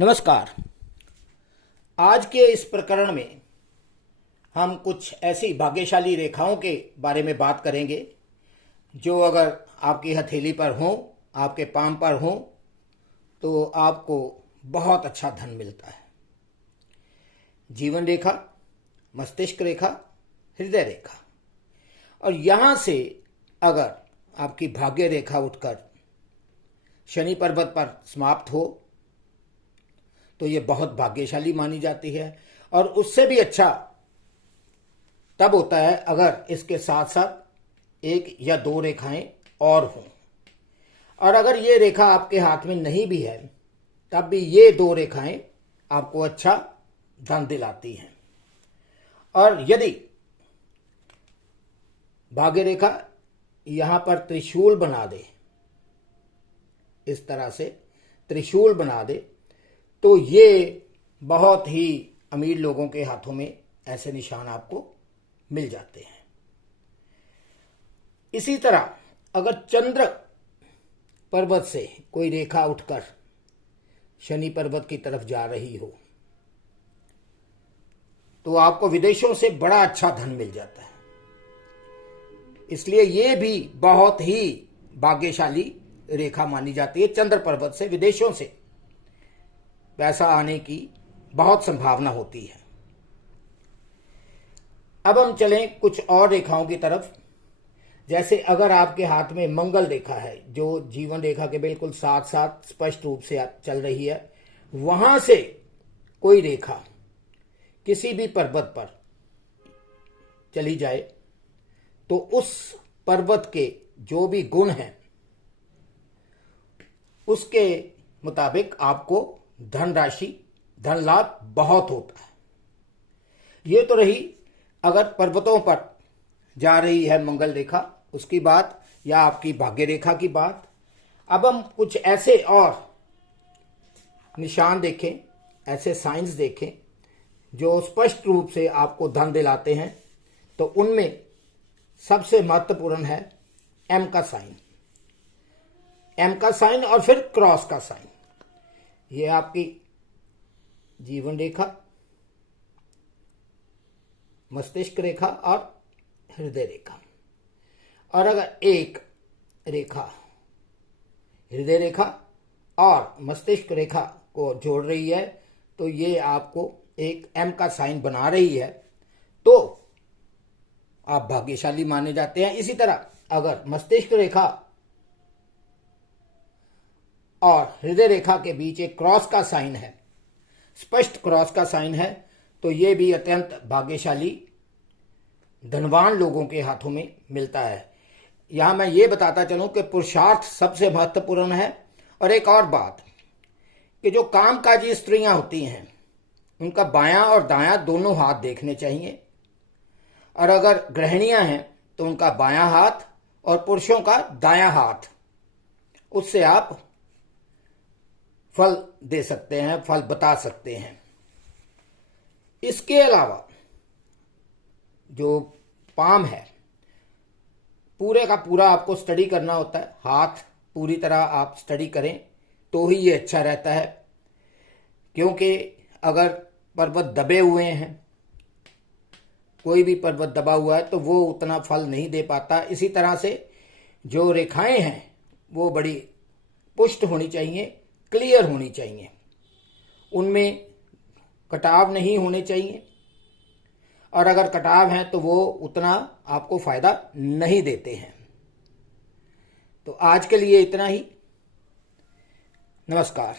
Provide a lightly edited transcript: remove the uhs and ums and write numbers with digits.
नमस्कार। आज के इस प्रकरण में हम कुछ ऐसी भाग्यशाली रेखाओं के बारे में बात करेंगे जो अगर आपकी हथेली पर हों, आपके पांव पर हों, तो आपको बहुत अच्छा धन मिलता है। जीवन रेखा, मस्तिष्क रेखा, हृदय रेखा। और यहाँ से अगर आपकी भाग्य रेखा उठकर शनि पर्वत पर समाप्त हो तो ये बहुत भाग्यशाली मानी जाती है। और उससे भी अच्छा तब होता है अगर इसके साथ साथ एक या दो रेखाएं और हों। और अगर ये रेखा आपके हाथ में नहीं भी है तब भी ये दो रेखाएं आपको अच्छा धन दिलाती हैं। और यदि भाग्य रेखा यहां पर त्रिशूल बना दे, इस तरह से त्रिशूल बना दे, तो ये बहुत ही अमीर लोगों के हाथों में ऐसे निशान आपको मिल जाते हैं। इसी तरह अगर चंद्र पर्वत से कोई रेखा उठकर शनि पर्वत की तरफ जा रही हो तो आपको विदेशों से बड़ा अच्छा धन मिल जाता है। इसलिए ये भी बहुत ही भाग्यशाली रेखा मानी जाती है। चंद्र पर्वत से विदेशों से पैसा आने की बहुत संभावना होती है। अब हम चलें कुछ और रेखाओं की तरफ। जैसे अगर आपके हाथ में मंगल रेखा है जो जीवन रेखा के बिल्कुल साथ साथ स्पष्ट रूप से चल रही है, वहां से कोई रेखा किसी भी पर्वत पर चली जाए तो उस पर्वत के जो भी गुण हैं उसके मुताबिक आपको धनराशि, धन लाभ बहुत होता है। ये तो रही अगर पर्वतों पर जा रही है मंगल रेखा उसकी बात, या आपकी भाग्य रेखा की बात। अब हम कुछ ऐसे और निशान देखें, ऐसे साइंस देखें जो स्पष्ट रूप से आपको धन दिलाते हैं। तो उनमें सबसे महत्वपूर्ण है एम का साइन। एम का साइन और फिर क्रॉस का साइन। ये आपकी जीवन रेखा, मस्तिष्क रेखा और हृदय रेखा। और अगर एक रेखा हृदय रेखा और मस्तिष्क रेखा को जोड़ रही है तो ये आपको एक एम का साइन बना रही है, तो आप भाग्यशाली माने जाते हैं। इसी तरह अगर मस्तिष्क रेखा और हृदय रेखा के बीच एक क्रॉस का साइन है, स्पष्ट क्रॉस का साइन है, तो ये भी अत्यंत भाग्यशाली धनवान लोगों के हाथों में मिलता है। यहां मैं ये बताता चलूं कि पुरुषार्थ सबसे महत्वपूर्ण है। और एक और बात कि जो कामकाजी स्त्रियां होती हैं उनका बायां और दायां दोनों हाथ देखने चाहिए। और अगर गृहिणियां हैं तो उनका बायां हाथ और पुरुषों का दायां हाथ, उससे आप फल दे सकते हैं, फल बता सकते हैं। इसके अलावा जो पाम है पूरे का पूरा आपको स्टडी करना होता है। हाथ पूरी तरह आप स्टडी करें तो ही ये अच्छा रहता है, क्योंकि अगर पर्वत दबे हुए हैं, कोई भी पर्वत दबा हुआ है, तो वो उतना फल नहीं दे पाता। इसी तरह से जो रेखाएं हैं वो बड़ी पुष्ट होनी चाहिए, क्लियर होनी चाहिए, उनमें कटाव नहीं होने चाहिए। और अगर कटाव हैं तो वो उतना आपको फायदा नहीं देते हैं। तो आज के लिए इतना ही। नमस्कार।